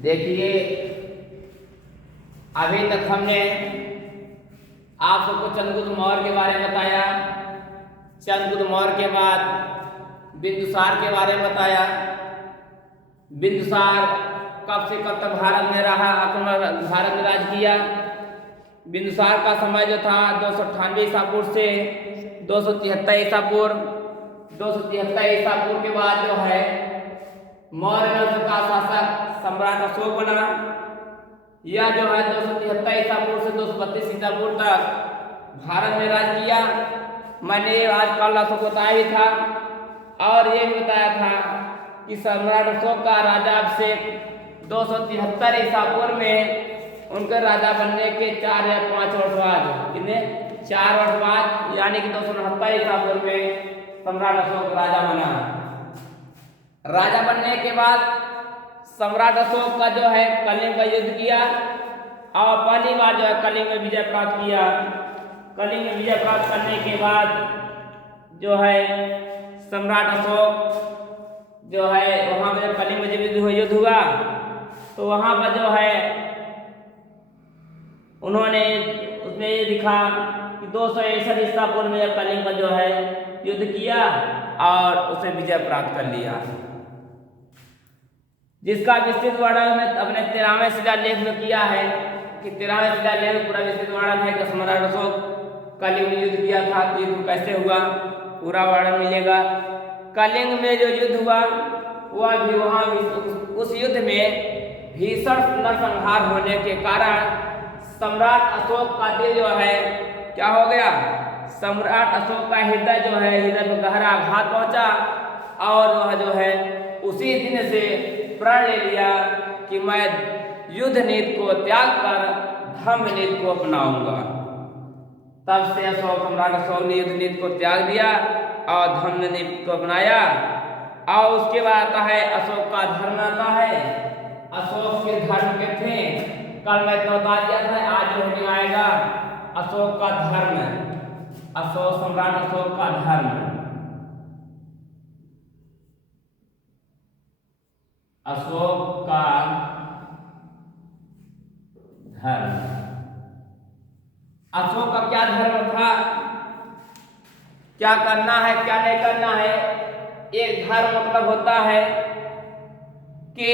देखिए, अभी तक हमने आप सबको चंद्रगुप्त मौर्य के बारे में बताया। चंद्रगुप्त मौर्य के बाद बिंदुसार के बारे में बताया। बिंदुसार कब से कब तक भारत में रहा, अपना भारत में राज किया। बिंदुसार का समय जो था 298 ईसा पूर्व से 273 ईसा पूर्व। 273 ईसा पूर्व के बाद जो है मौर्य वंश का शासक सम्राट अशोक बना। यह जो है 273 ईसा पूर्व से 232 ईसा पूर्व तक भारत में राज किया। मैंने आज कल अशोक बताया ही था और ये भी बताया था कि सम्राट अशोक का राजा अभिषेक 273 ईसा पूर्व में उनके राजा बनने के 4 या 5 वर्ष बाद, कितने 4 वर्ष बाद, यानी कि 269 ईसा पूर्व में सम्राट अशोक राजा बना। राजा बनने के बाद सम्राट अशोक का जो है कलिंग का युद्ध किया और पहली बार जो है कलिंग में विजय प्राप्त किया। कलिंग में विजय प्राप्त करने के बाद जो है सम्राट अशोक जो है वहां पर कलिंग में जब युद्ध हुआ तो वहां पर जो है उन्होंने उसमें ये लिखा कि 261 ईसा पूर्व में कलिंग पर जो है युद्ध किया और उसे विजय प्राप्त कर लिया, जिसका विस्तृत वर्णन मैं अपने 13वें शिलालेख में किया है कि 13वें शिलालेख में पूरा विस्तृत वर्णन है कि सम्राट अशोक कलिंग में युद्ध किया था, तो युद्ध कैसे हुआ पूरा वर्णन मिलेगा। कलिंग में जो युद्ध हुआ वह भी वहां उस युद्ध में भीषण नरसंहार होने के कारण सम्राट अशोक का दिल जो है क्या हो गया, सम्राट अशोक का हृदय जो है हृदय में गहरा आघात पहुंचा और वह जो है उसी दिन से प्रण ले लिया कि मैं युद्ध नीति को त्याग कर धम्म नीति को अपनाऊंगा। तब से सम्राट अशोक ने युद्ध नीति को त्याग दिया और धम्म नीति को अपनाया। और उसके बाद आता है अशोक का धर्म आता है। अशोक के धर्म के थे, कल मैं तो बता दिया था, आज जो हेडिंग आएगा अशोक का धर्म, अशोक सम्राट अशोक का धर्म। अशोक का धर्म, अशोक का क्या धर्म था, क्या करना है क्या नहीं करना है। एक धर्म मतलब होता है कि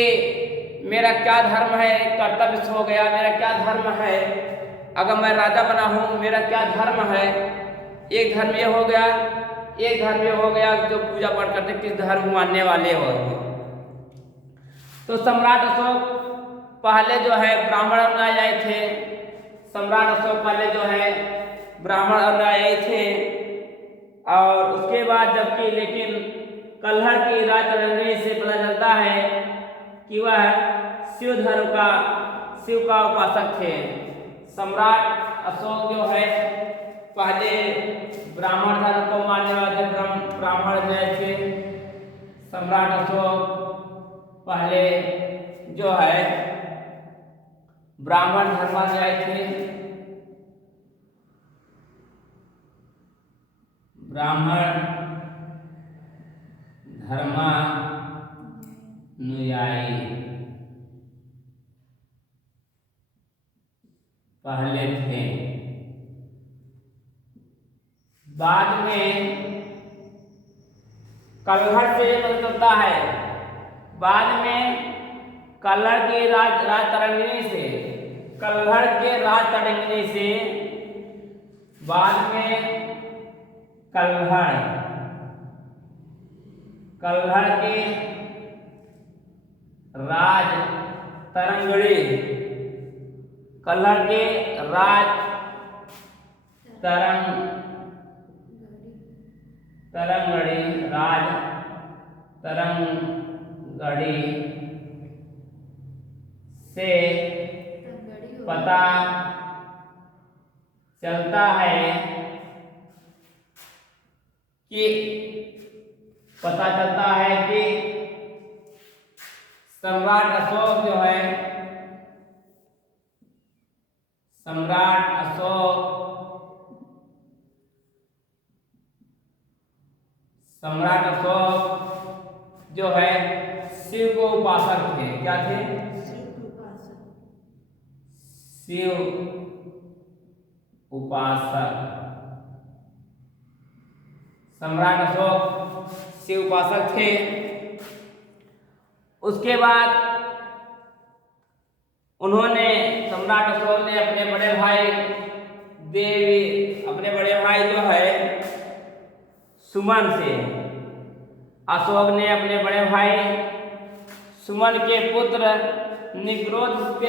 मेरा क्या धर्म है, कर्तव्य हो गया मेरा क्या धर्म है, अगर मैं राजा बना हूं मेरा क्या धर्म है। एक धर्म ये हो गया, एक धर्म ये हो गया जो पूजा पाठ करते किस धर्म मानने वाले हो। तो सम्राट अशोक पहले जो है ब्राह्मण अनुयायी थे। सम्राट अशोक पहले जो है ब्राह्मण अनुयायी थे और उसके बाद जबकि लेकिन कल्हड़ की राजतरंगिणी से पता चलता है कि वह शिव धर्म का, शिव का उपासक थे। सम्राट अशोक जो है पहले ब्राह्मण धर्म को मानने वाले ब्राह्मण में थे। सम्राट अशोक पहले जो है ब्राह्मण धर्मानुयायी थे। ब्राह्मण धर्मानुयायी पहले थे। बाद में कल्हड़ से पता चलता है, बाद में कल्हड़ की राजतरंगिणी से, कल्हड़ के राजतरंगिणी से बाद में कल्हड़ के राज तरंगड़ी, कल्हड़ के राज तरंगड़ी, राज तरंगड़ी से पता चलता है कि सम्राट अशोक जो है, सम्राट अशोक जो है शिव को उपासक थे। क्या थे? शिव उपासक। सम्राट अशोक शिव उपासक थे। उसके बाद उन्होंने सम्राट अशोक ने अपने बड़े भाई जो है सुमन से, अशोक ने अपने बड़े भाई सुमन के पुत्र निग्रोध के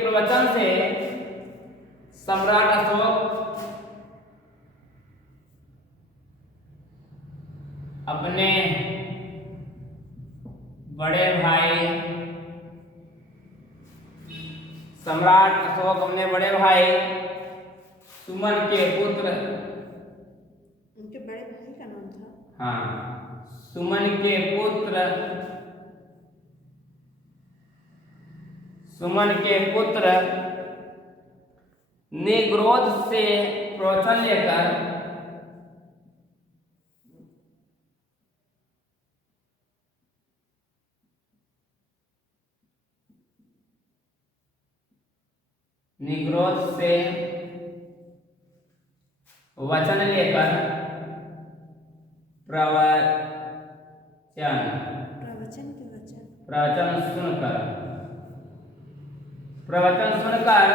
प्रवचन से सम्राट अशोक अपने बड़े भाई सुमन के पुत्र, उनके बड़े भाई का नाम था, हाँ, सुमन के पुत्र निग्रोध से प्रवचन लेकर वचन लेकर प्रवचन सुनकर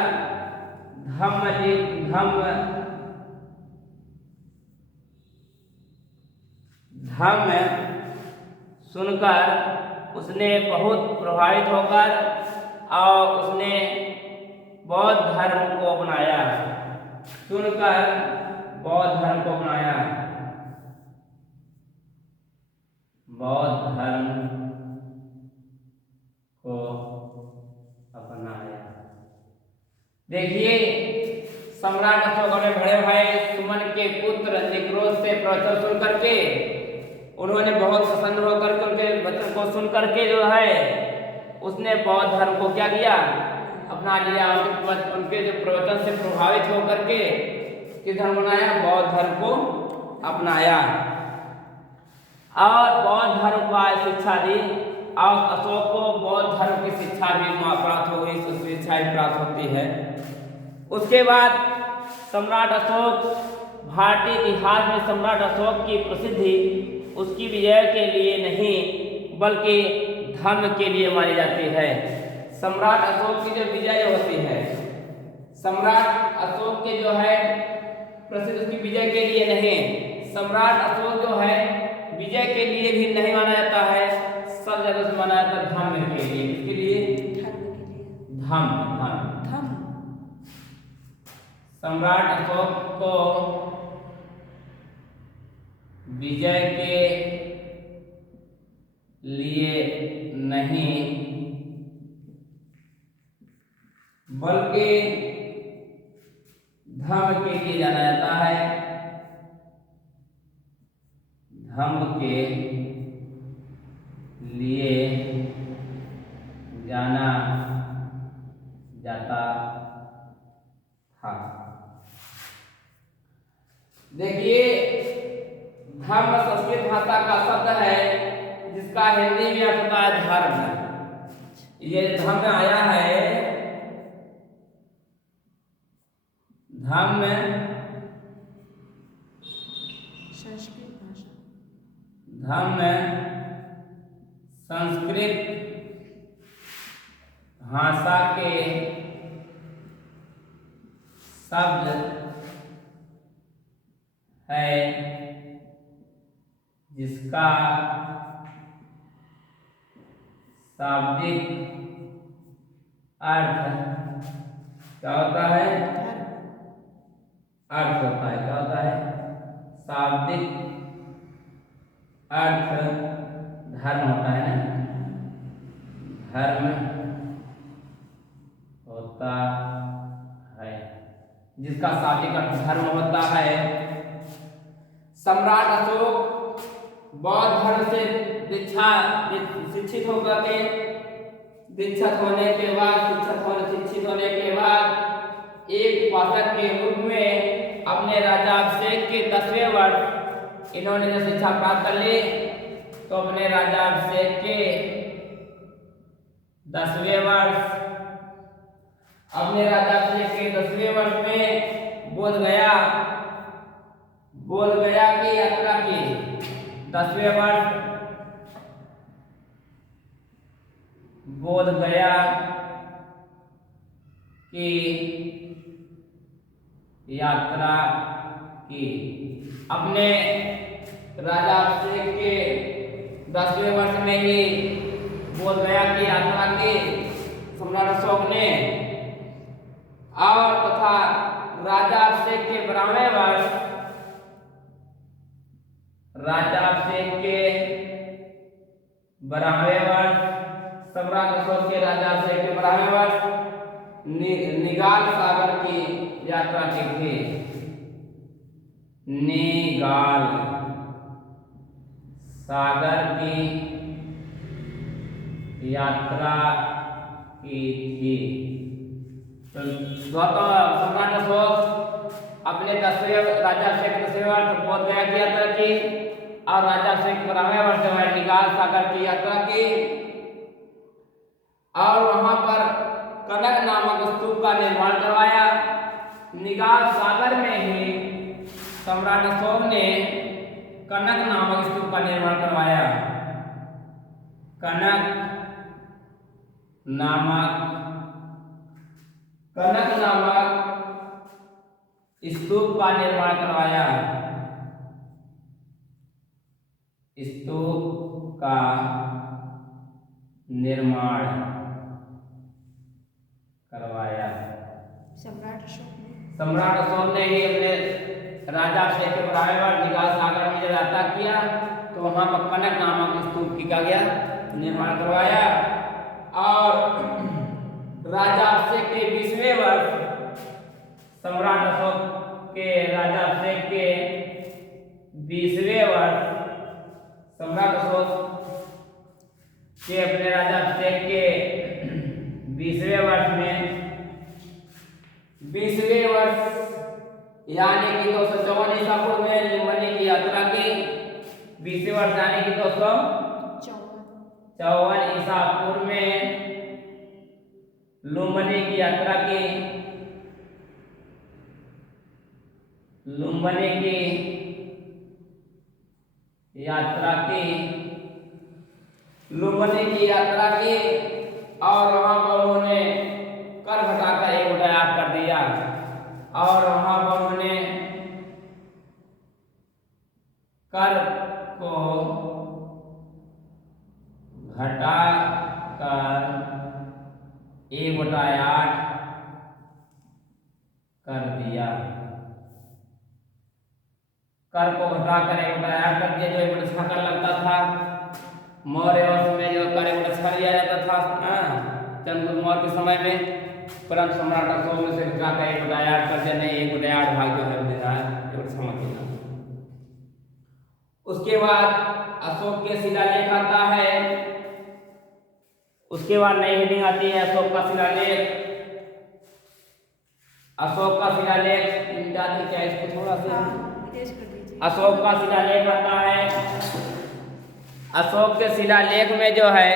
धम्म सुनकर उसने बहुत प्रभावित होकर और उसने बौद्ध धर्म को अपनाया। बौद्ध धर्म को अपनाया। देखिए, सम्राट अशोक अपने बड़े भाई सुमन के पुत्र निग्रोध से प्रवचन सुन करके उन्होंने बहुत प्रसन्न होकर उनके वचन को सुन करके जो है उसने बौद्ध धर्म को क्या किया, अपना लिया। उनके जो प्रवचन से प्रभावित होकर के किस धर्म बनाया, बौद्ध धर्म को अपनाया और बौद्ध धर्म को शिक्षा दी। और अशोक को बौद्ध धर्म की शिक्षा भी प्राप्त हो गई, शिक्षा भी प्राप्त होती है। उसके बाद सम्राट अशोक, भारतीय इतिहास में सम्राट अशोक की प्रसिद्धि उसकी विजय के लिए नहीं बल्कि धर्म के लिए मानी जाती है। सम्राट अशोक की जो विजय होती है, सम्राट अशोक के जो है प्रसिद्ध उसकी विजय के लिए नहीं, सम्राट अशोक जो है विजय के लिए भी नहीं माना जाता है, सब जगह से माना जाता है धर्म के लिए। इसके लिए धर्म। सम्राट अशोक को विजय के लिए नहीं बल्कि धर्म के लिए जाना जाता है। धर्म के लिए जाना जाता था। देखिए, धर्म संस्कृत भाषा का शब्द है जिसका हिंदी में अर्थ होता है धर्म। ये धर्म आया है, धर्म संस्कृत भाषा, धर्म संस्कृत भाषा के शब्द है जिसका शाब्दिक अर्थ क्या होता है, शाब्दिक अर्थ धर्म होता है ना, धर्म होता है जिसका शाब्दिक अर्थ धर्म होता है। सम्राट अशोक बौद्ध धर्म से शिक्षित होने के बाद एक उपासक के रूप में अपने राज्याभिषेक के 10वें वर्ष इन्होंने जब शिक्षा प्राप्त कर ली तो अपने राज्याभिषेक के 10वें वर्ष अपने राज्याभिषेक के 10वें वर्ष में बोध गया की यात्रा की। 10वें वर्ष बोध गया की यात्रा की। अपने राज्याभिषेक के 10वें वर्ष में ही बोध गया की यात्रा की सम्राट अशोक ने। और तथा राज्याभिषेक के 12वें वर्ष सम्राट अशोक के राज्याभिषेक के 12वें वर्ष निगाल सागर की यात्रा की थी। निगाल सागर की यात्रा की थी। तो सम्राट अशोक अपने 10वें राज्याभिषेक 10वें वर्ष बोध गया की यात्रा की और राज्याभिषेक 12वें वर्ष जो है निगाल सागर की यात्रा की। और वहां पर कनक नामक स्तूप का निर्माण करवाया। निगाल सागर में ही सम्राट अशोक ने कनक नामक स्तूप का निर्माण करवाया। कनक नामक स्तूप का निर्माण करवाया। स्तूप का निर्माण करवाया सम्राट अशोक ने ही अपने राज्याभिषेक के 12वें वर्ष निगाल सागर में जब यात्रा किया तो वहां पर कनक नामक स्तूप की क्या गया निर्माण करवाया। और राज्याभिषेक के 20वें वर्ष सम्राट अशोक के राज्याभिषेक के 20वें वर्ष सम्राट अशोक के अपने राज्याभिषेक के 20वें वर्ष में 20वें वर्ष यानी कि 254 ईसा पूर्व में लुम्बिनी की यात्रा की। 20वें वर्ष यानी कि 254 ईसा पूर्व में लुम्बिनी की यात्रा की। लुम्बिनी की यात्रा की और वहां पर उन्होंने कर घटाकर 1/8 कर दिया। और वहां पर उन्होंने कर को घटाकर 1/8 कर दिया। कर को घटाकर 1/8 कर दिया, जो 1/6 कर लगता था। मौर्य वंश में जो कर 1/6 लिया जाता था चंद्रगुप्त मौर्य के समय में, परंतु सम्राट अशोक ने से घटाकर 1/8 कर दिया। नहीं, 1/8 भाग जो है देना है 1/6 देना। उसके बाद अशोक के शिलालेख आता है। उसके बाद नई हेडिंग आती है अशोक का शिलालेख। अशोक का शिलालेख क्या इसको थोड़ा सा अशोक का शिलालेख आता है। अशोक के शिलालेख में जो है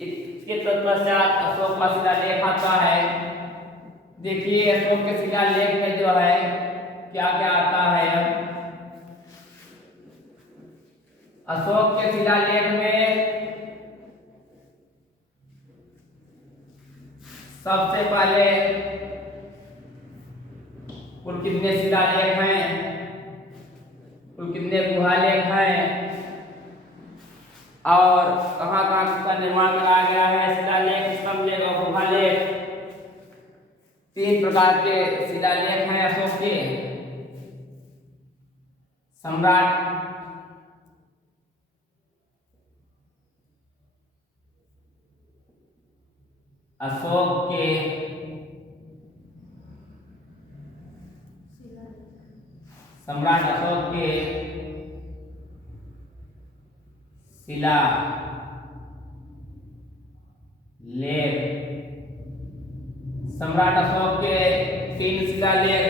इसके तत्पश्चात अशोक का शिलालेख आता है। देखिए अशोक के शिलालेख में जो है क्या क्या आता है। अशोक के शिलालेख में सबसे पहले कुल कितने शिलालेख हैं, कुल कितने गुहालेख हैं और कहाँ कहाँ इसका निर्माण कराया गया है। शिलालेख, स्तंभलेख और गुहालेख 3 प्रकार के शिलालेख हैं अशोक के। सम्राट अशोक के शिला लेख। सम्राट अशोक के 3 शिलालेख।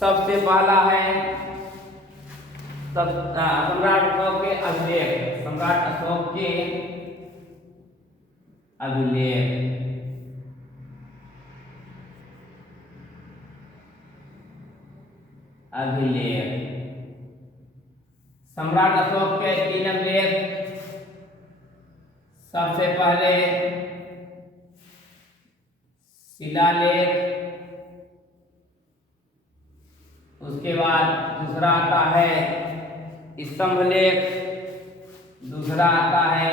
सबसे पहला है सम्राट अशोक के अभिलेख, सम्राट अशोक के अभिलेख। सम्राट अशोक के 3 अभिलेख। सबसे पहले शिलालेख, उसके बाद दूसरा आता है स्तंभ लेख, दूसरा आता है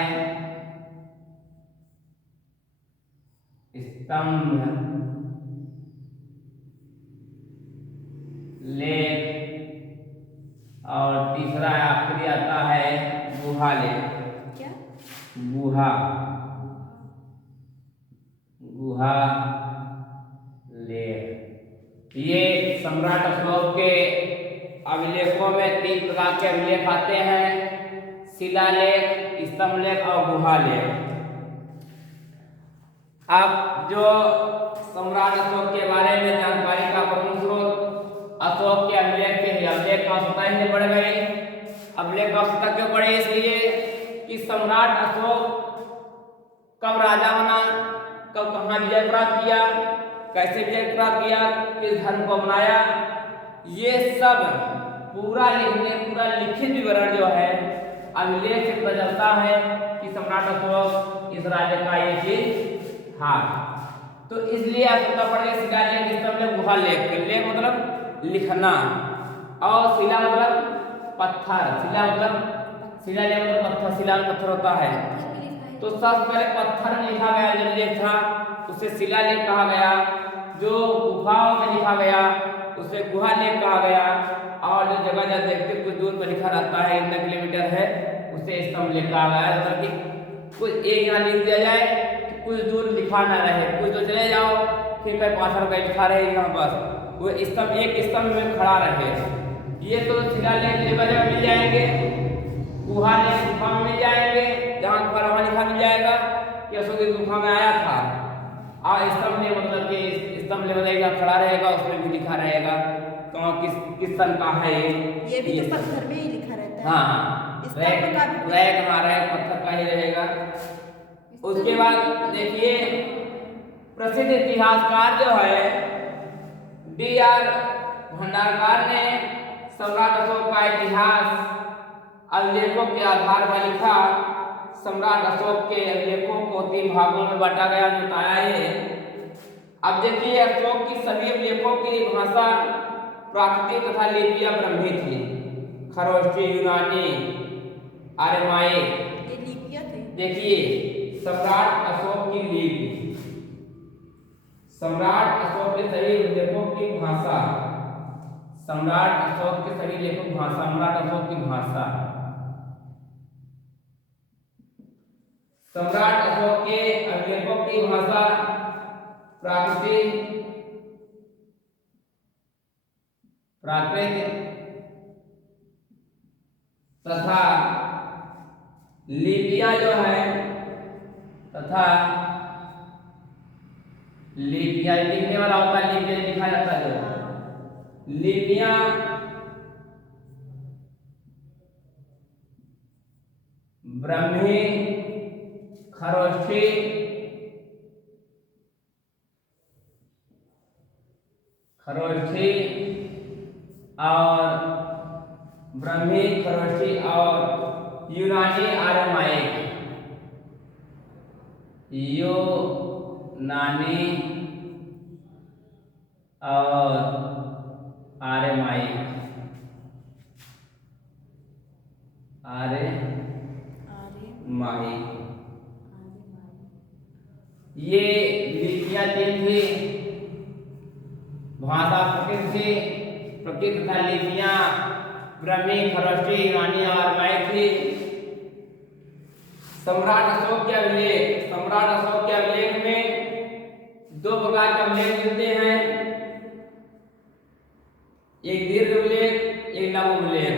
स्तंभ लेख, और तीसरा आखिरी आता है गुहा लेख। क्या? गुहा लेख। ये सम्राट अशोक के अभिलेखों में 3 प्रकार के अभिलेख आते हैं, शिलालेख, स्तंभ लेख और गुहा लेख। अब जो सम्राट अशोक के बारे में जानकारी का प्रमुख स्रोत अशोक के अभिलेख से है। अभिलेख का आवश्यकता इसलिए बढ़ गई। अभिलेख का आवश्यकता क्यों बढ़ी? इसलिए कि सम्राट अशोक कब राजा बना, कब कहाँ विजय प्राप्त किया, कैसे विजय प्राप्त किया, किस धर्म को बनाया, ये सब पूरा लिखित विवरण जो है अभिलेख से पता चलता है कि सम्राट अशोक इस राज्य का ये चीज था। तो इसलिए आवश्यकता पड़ गई शिलालेख, स्तंभ लेख, गुहा लेख। लेख मतलब लिखना, और शिला मतलब पत्थर। शिलालेख मतलब पत्थर, शिला में पत्थर होता है। तो सबसे पहले पत्थर में लिखा गया जो लेख था उसे शिलालेख कहा गया, जो गुफाओं में लिखा गया उसे गुहा लेख कहा गया, और जो जगह जगह देखते कुछ दूर पर लिखा रहता है, इतना किलोमीटर है, उसे स्तंभ लेख कहा गया। मतलब कि कुछ एक यहाँ लिख दिया जाए तो कुछ दूर लिखा ना रहे, कुछ तो चले जाओ फिर कहीं पाथर का लिखा रहे यहाँ बस, वो स्तंभ एक स्तंभ में खड़ा रहे। ये तो शिलालेख जगह जगह मिल जाएंगे, गुहा लेख गुफा में मिल जाएंगे, जहाँ गुफा वहाँ लिखा मिल जाएगा कि अशोक इस गुफा में आया था। और स्तंभ लेख मतलब कि स्तंभ लेख मतलब खड़ा रहेगा, उसमें भी लिखा रहेगा तो किस सन का है ये भी तो पत्थर में ही लिखा रहता है। हाँ, स्तंभ का भी रैक पत्थर का ही रहेगा। उसके बाद देखिए प्रसिद्ध इतिहासकार जो है D.R. भंडारकर ने सम्राट अशोक का इतिहास अभिलेखों के आधार पर लिखा। सम्राट अशोक के अभिलेखों को 3 भागों में बांटा गया, बताया ये। अब देखिए अशोक की सभी अभिलेखों की भाषा प्राकृतिक तथा लिपियां ब्रह्मी थी, खरोष्ठी, यूनानी, आर्यमाइक। ये लिपियां थी। देखिए सम्राट अशोक की लिपि, सम्राट अशोक के सभी लेखों की भाषा, सम्राट अशोक के सभी लेखों की भाषा, सम्राट अशोक की भाषा, सम्राट अशोक के अभिलेखों की भाषा प्राकृत तथा लिपियां जो है तथा लिपियां लिखने वाला होता है, लिपियां लिखा जाता है जो लिपियां ब्राह्मी, खरोष्ठी, और ब्राह्मी, खरोष्ठी और यूनानी, आर्यमाइक, यूनानी और आर्यमाइक, ये लिपियां 3 थी। भाषा प्रकृत तथा लिपियां ब्राह्मी, खरोष्ठी, यूनानी और आर्यमाइक थी। सम्राट अशोक के अभिलेख, सम्राट अशोक के अभिलेख में 2 प्रकार के अभिलेख मिलते हैं, एक दीर्घ अभिलेख, एक लघु अभिलेख।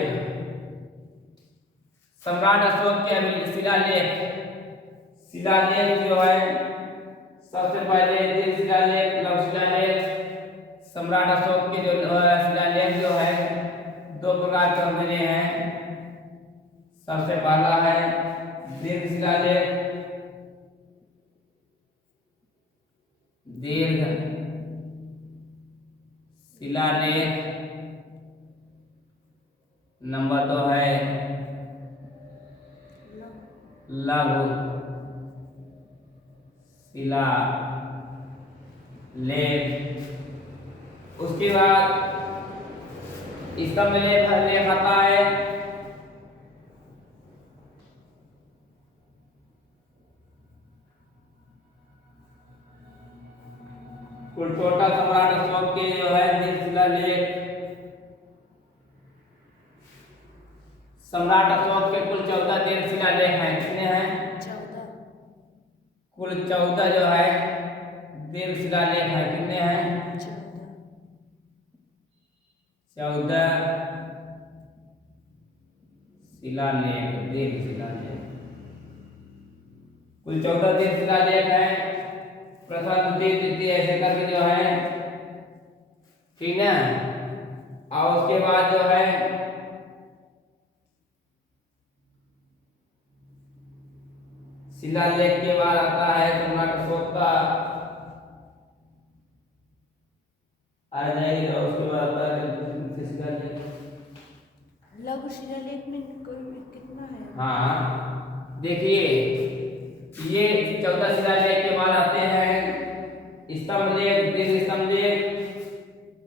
सम्राट अशोक के शिलालेख जो है सबसे पहले दीर्घ शिलालेख, लघु शिलालेख। सम्राट अशोक के जो शिलालेख जो है 2 प्रकार के मिले हैं। सबसे पहला है दीर्घ शिलालेख। दीर्घ शिलालेख। नंबर 2 है लघु शिलालेख। उसके बाद स्तंभ लेख आता है। कुल टोटल सम्राट अशोक के जो है दीर्घ शिलालेख, सम्राट अशोक के कुल 14 दीर्घ शिलालेख हैं। कितने हैं? 14। कुल 14 जो है दीर्घ शिलालेख है। कितने हैं? 14 शिलालेख, दीर्घ शिलालेख। कुल 14 दीर्घ शिलालेख है। प्रथम द्वितीय तृतीय ऐसे करके जो है, ठीक है। और उसके बाद जो है शिलालेख के बाद आता है सम्राट अशोक का आ जाएगा। उसके बाद आता है शिलालेख। लघु शिलालेख में कितना है? हाँ देखिए, ये 14 शिलालेख के बाद आते हैं स्तंभ लेख, दीर्घ स्तंभ लेख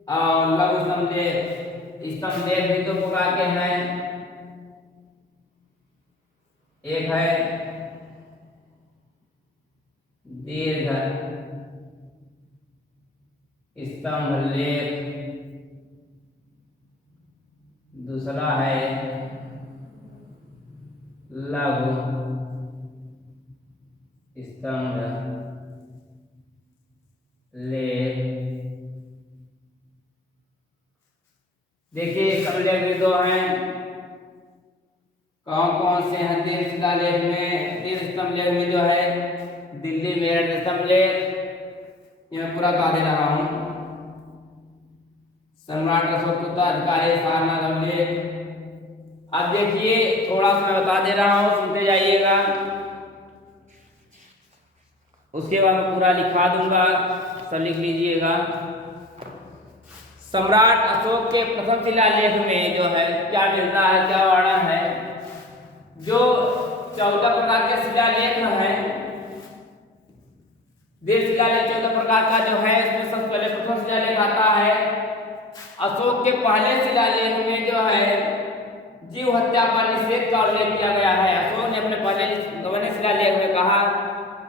और लघु स्तंभ लेख। स्तंभ लेख भी 2 प्रकार के हैं। एक है दीर्घ स्तंभ लेख, दूसरा है लघु स्तंभ लेख। देखिए स्तंभ लेख भी 2 हैं। कौन कौन से हैं दीर्घ शिलालेख में? दीर्घ स्तंभ लेख में जो है दिल्ली मेरठ स्तंभ लेख, ये मैं पूरा बता दे रहा हूँ। सम्राट अशोक के उत्तराधिकारी सारनाथ अभिलेख। अब देखिए थोड़ा सा मैं बता दे रहा हूँ, सुनते जाइएगा। उसके बाद मैं पूरा लिखा दूंगा, सब लिख लीजिएगा। सम्राट अशोक के प्रथम शिलालेख में जो है क्या मिलता है, क्या वर्णन है? जो 14 प्रकार के शिलालेख हैं, दीर्घ शिलालेख 14 प्रकार का जो है, इसमें सबसे पहले प्रथम शिलालेख आता है। अशोक के पहले शिलालेख में जो है जीव हत्या पर निषेध का उल्लेख किया गया है। अशोक ने अपने पहले शिलालेख में कहा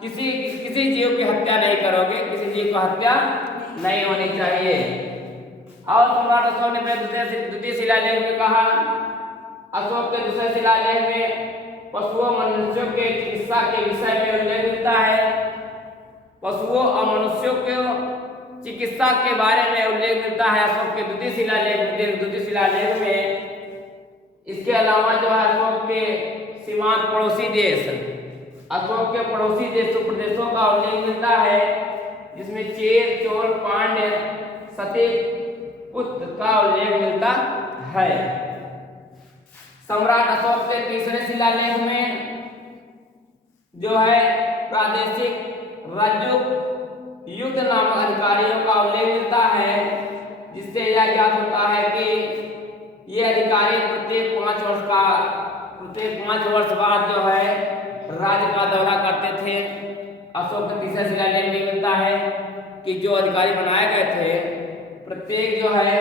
किसी जीव की हत्या नहीं करोगे, किसी जीव की हत्या नहीं होनी चाहिए। और सम्राट अशोक ने द्वितीय शिलालेख में कहा, अशोक के दूसरे शिलालेख में पशुओं मनुष्यों के चिकित्सा के विषय में उल्लेख मिलता है। पशुओं और मनुष्यों के चिकित्सा के बारे में उल्लेख मिलता है अशोक के द्वितीय शिलालेख में। इसके अलावा जो है अशोक के सीमांत पड़ोसी देश, अशोक के पड़ोसी प्रदेशों का उल्लेख मिलता है, जिसमें चेर, चोल, पांड्य, सती, पुत्र का उल्लेख मिलता है। सम्राट अशोक के तीसरे शिलालेख में जो है प्रादेशिक राज्यों युद्ध नामक अधिकारियों का उल्लेख मिलता है, जिससे यह ज्ञात होता है कि ये अधिकारी प्रत्येक 5 वर्ष बाद जो है राज्य का दौरा करते थे। अशोक के तीसरे शिलालेख में मिलता है कि जो अधिकारी बनाए गए थे प्रत्येक जो है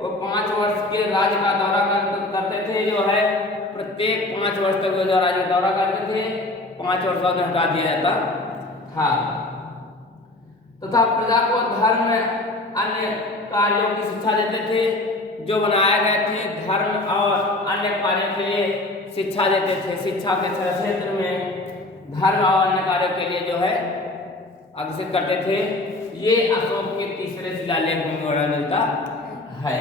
वो 5 वर्ष के राज्य का दौरा करते थे। जो है प्रत्येक 5 वर्ष तक वो राज्य का दौरा करते थे, 5 वर्ष बाद हटा दिया जाता था। तथा प्रजा को धर्म अन्य कार्यों की शिक्षा देते थे। जो बनाए गए थे धर्म और अन्य कार्यों के लिए शिक्षा देते थे। शिक्षा के क्षेत्र में धर्म और अन्य कार्यों के लिए जो है अग्रसित करते थे। ये अशोक के तीसरे शिलालेख में मिलता है।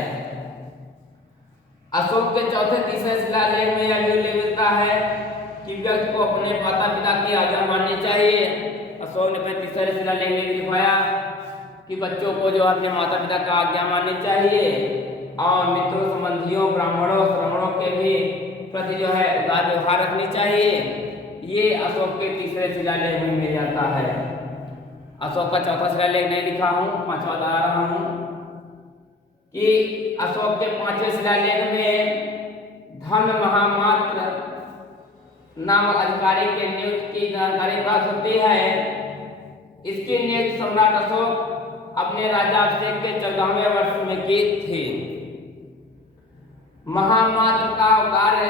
अशोक के चौथे तीसरे शिलालेख में यह उल्लेख मिलता है कि व्यक्ति को अपने माता पिता की आज्ञा माननी चाहिए। अशोक ने अपने तीसरे शिलालेख में लिखवाया कि बच्चों को जो अपने माता पिता का आज्ञा माननी चाहिए। और मित्रों, संबंधियों, ब्राह्मणों, श्रमणों के भी प्रति जो है उदार व्यवहार रखनी चाहिए। ये अशोक के तीसरे शिलालेख में मिल जाता है। अशोक का चौथा शिलालेख नहीं लिखा हूँ, पांचवा ला रहा हूँ कि अशोक के पांचवें शिलालेख में धम्म महामात्र नामक अधिकारी के नियुक्त की जानकारी प्राप्त होती है। इसकी नियुक्ति सम्राट अशोक अपने राज्याभिषेक के 14वें वर्ष में की थी। महामात्र का कार्य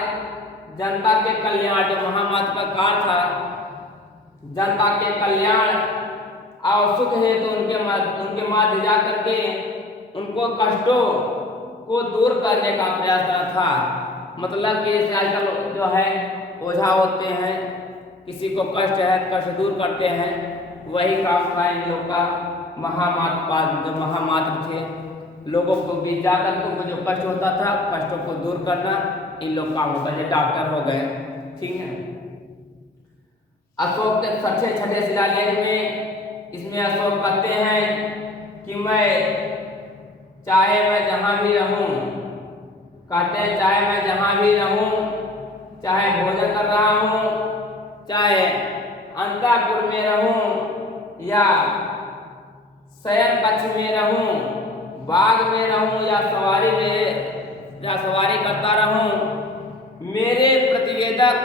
जनता के कल्याण, जो महामात्र का कार्य था जनता के कल्याण और सुख हेतु उनके माध्य जा करके उनको कष्टों को दूर करने का प्रयास करना था। मतलब कि आजकल जो है ओझा होते हैं, किसी को कष्ट है कष्ट दूर करते हैं, वही काम था इन लोग का। जो महामात्र थे, लोगों को बीच जाकर को जो कष्ट होता था कष्टों को दूर करना इन लोग काम होता है। डॉक्टर हो गए, ठीक है। अशोक के छठे शिलालेख में इसमें अशोक कहते हैं कि मैं चाहे मैं जहाँ भी रहूं, कहते हैं चाहे मैं जहाँ भी रहूं, चाहे भोजन कर रहा हूँ, चाहे अंतःपुर में रहूं या शयन कक्ष में रहूं, बाग में रहूं या सवारी करता रहूं, मेरे प्रतिवेदक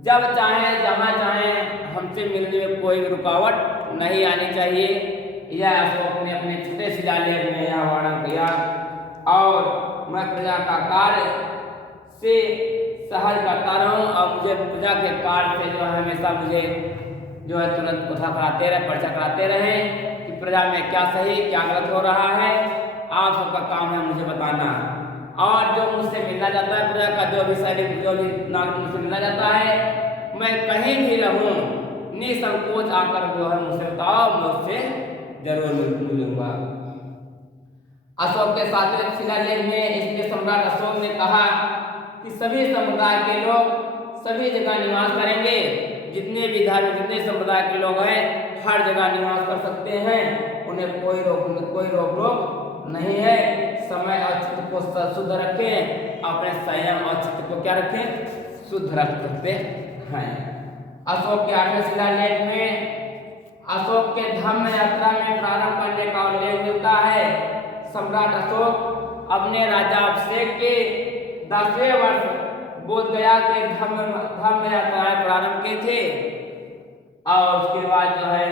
जब चाहे जहाँ चाहे हमसे मिलने में कोई रुकावट नहीं आनी चाहिए। यह अशोक ने अपने छठे शिलालेख में यह वर्णन किया। और मैं प्रजा का कार्य से सहज करता रहूं और मुझे प्रजा के कार्य से जो है हमेशा मुझे जो है तुरंत परिचय कराते रहें कि प्रजा में क्या सही क्या गलत हो रहा है। आप सबका काम है मुझे बताना। और जो मुझसे मिलना जाता है प्रजा का जो भी नागरिक मुझसे मिलना जाता है, मैं कहीं भी रहूं निसंकोच आकर जो है मुझसे बताओ, मैं उससे जरूर मिलूंगा। अशोक के 7वें शिलालेख में इसके सम्राट अशोक ने कहा कि सभी समुदाय के लोग सभी जगह निवास करेंगे। जितने भी धर्म जितने समुदाय के लोग हैं हर जगह निवास कर सकते हैं, उन्हें कोई रोक नहीं है। समय और चित्त को शुद्ध रखें, अपने संयम और चित्त को क्या रखें, शुद्ध रख सकते हैं। अशोक के 8वें शिलालेख में अशोक के धम्म यात्रा में प्रारंभ करने का उल्लेख मिलता है। सम्राट अशोक अपने राज्याभिषेक के 10वें वर्ष बोध गया के धम्म यात्राएं प्रारंभ की थे। और उसके बाद जो है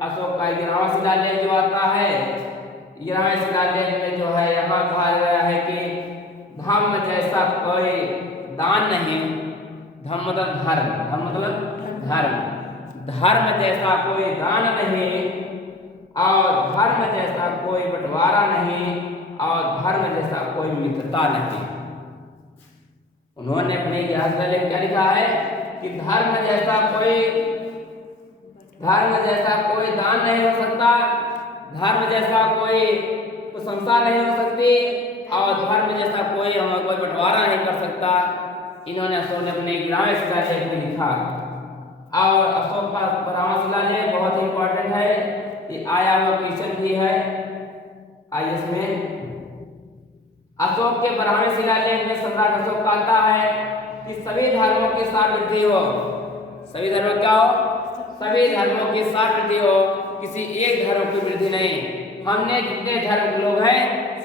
अशोक का 11वां शिलालेख जो आता है, 11वें शिलालेख में जो है यहाँ कहा गया है कि धम्म जैसा कोई दान नहीं, धम्म मतलब धर्म जैसा कोई दान नहीं और धर्म जैसा कोई बंटवारा नहीं और धर्म जैसा कोई मित्रता नहीं। उन्होंने अपने इतिहास में क्या लिखा है कि धर्म जैसा कोई दान नहीं हो सकता, धर्म जैसा कोई प्रशंसा नहीं हो सकती और धर्म जैसा कोई बंटवारा नहीं कर सकता। इन्होंने अशोक ने अपने 11वें शिलालेख में लिखा। और अशोक का 12वां शिलालेख बहुत ही इंपॉर्टेंट है, ये आया हुआ क्वेश्चन भी है IAS में। अशोक के 12वें शिलालेख में सम्राट अशोक कहता है कि सभी धर्मों की साथ वृद्धि हो। सभी धर्म क्या हो? सभी धर्मों की साथ वृद्धि हो, किसी एक धर्म की वृद्धि नहीं। हमने जितने धर्म के लोग हैं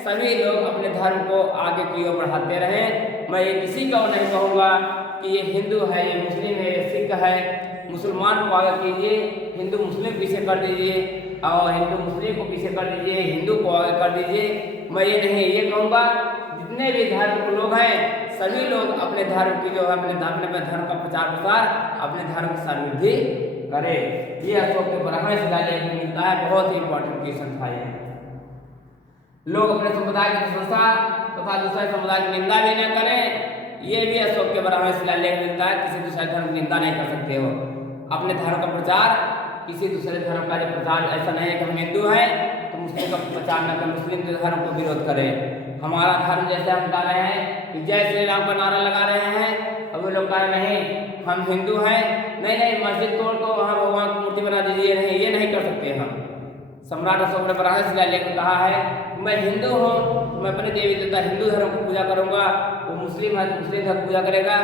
सभी लोग अपने धर्म को आगे की ओर बढ़ाते रहें। मैं ये किसी को नहीं कहूँगा कि ये हिंदू है, ये मुस्लिम है, ये सिख है, मुसलमान को आगे कीजिए, हिंदू मुस्लिम पीछे कर दीजिए और हिंदू मुस्लिम को पीछे कर दीजिए, हिंदू को आगे कर दीजिए। मैं ये नहीं ये कहूँगा जितने भी धर्म के लोग हैं सभी लोग अपने धर्म की जो है अपने धर्म का प्रचार प्रसार अपने धर्म की समृद्धि करें। ये अशोक के 12वें शिलालेख में मिलता है। बहुत ही इंपॉर्टेंट क्वेश्चन था ये। लोग अपने समुदाय की प्रशंसा तथा दूसरे समुदाय की निंदा भी न करें, ये भी अशोक के 12वें शिलालेख में मिलता है। किसी दूसरे धर्म की निंदा नहीं कर सकते हो। अपने धर्म का प्रचार, किसी दूसरे धर्म का जो प्रचार, ऐसा नहीं है कि हम हिंदू हैं तो मुस्लिम का प्रचार न करें, मुस्लिम के धर्म को विरोध करें। हमारा धर्म जैसे हम कह रहे हैं कि जय श्री राम का नारा लगा रहे हैं, अब वो लोग कह रहे नहीं हम हिंदू हैं, नहीं मस्जिद तोड़ को वहाँ भगवान की मूर्ति बना दीजिए, नहीं ये नहीं कर सकते हम। सम्राट अशोक ने 12वें शिलालेख में कहा है मैं हिंदू हूँ, मैं अपने देवी देवता हिंदू धर्म की पूजा करूंगा, वो मुस्लिम है तो मुस्लिम धर्म पूजा करेगा,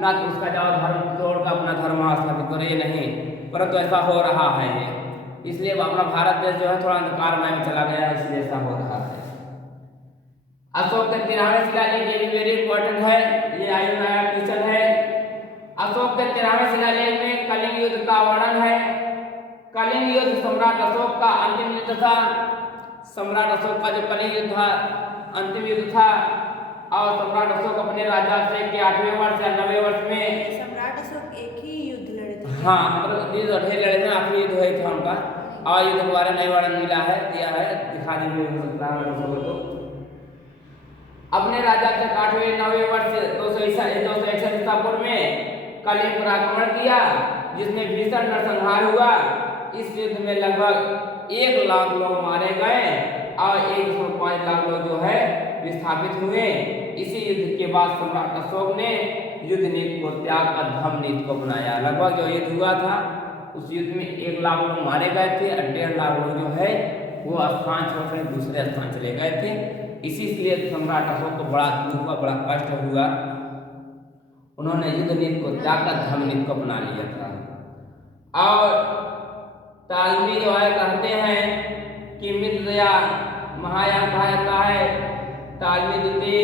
ना तो उसका जाओ धर्म तोड़ का अपना धर्म स्थापित करे, नहीं। परंतु ऐसा हो रहा है ये, इसलिए अपना भारत देश जो है थोड़ा अंधकारमय में चला गया, इसलिए ऐसा हो रहा है। अशोक के 13वें शिलालेख, ये भी वेरी इंपॉर्टेंट है, ये आया क्वेश्चन है। अशोक के 13वें शिलालेख में कलिंग युद्ध का वर्णन है। कलिंग युद्ध सम्राट अशोक का अंतिम युद्ध था। सम्राट अशोक का जो कलिंग युद्ध था अंतिम युद्ध था, और सम्राट अशोक अपने राज्याभिषेक के 8वें वर्ष या 9वें वर्ष में, सम्राट अशोक एक ही युद्ध लड़े थे। हाँ मतलब युद्ध ढेर लड़े थे, आखिरी युद्ध हुआ था उनका, और युद्ध के बारे में नहीं वर्णन मिला है, दिया है, दिखा देंगे तो। अपने राज्याभिषेक 8वें 9वें वर्ष 261 ईसा पूर्व में कलिंग पर आक्रमण किया, जिसमें भीषण नरसंहार हुआ। इस युद्ध में लगभग 1 लाख लोग मारे गए और 1.5 लाख लोग जो है विस्थापित हुए। इसी युद्ध के बाद सम्राट अशोक ने युद्ध नीति को त्याग कर धम्म नीति को अपनाया। लगभग जो युद्ध हुआ था उस युद्ध में 1 लाख लोग मारे गए थे और 1.5 लाख लोग जो है वो स्थान छोड़कर दूसरे स्थान चले गए थे। इसीलिए सम्राट अशोक को बड़ा दुख हुआ, बड़ा कष्ट हुआ, उन्होंने युद्ध नीति को त्याग कर धम्म नीति को अपना लिया था। और तालमी जो है कहते हैं कि मित्र या महायान कहा जाता है, तालमी द्वितीय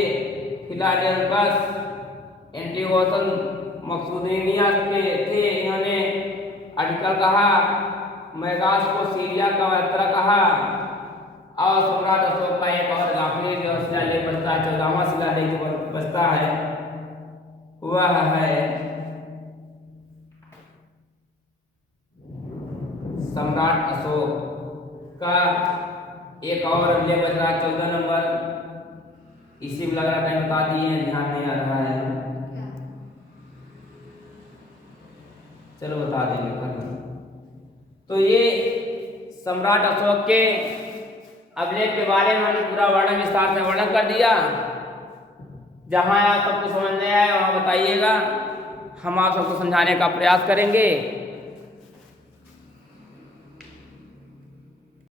फिलाडेल्फस एंटीगोसन मक्सूदिनियस के थे, इन्होंने आर्टिकल कहा, मैगास को सीरिया का यात्रा कहा। और सम्राट अशोक का एक और आखिरी जो शिलालेख बचता है, 14वां शिलालेख बचता है, वह है सम्राट अशोक का एक और अभिलेख बच रहा है 14 नंबर। इसी में लग रहा है बता दिए हैं, ध्यान नहीं आ रहा है, चलो बता देंगे कल। तो ये सम्राट अशोक के अभिलेख के बारे में हमने पूरा वर्णन विस्तार से वर्णन कर दिया। जहां आप सबको समझ में आए वहां बताइएगा, हम आप सबको समझाने का प्रयास करेंगे।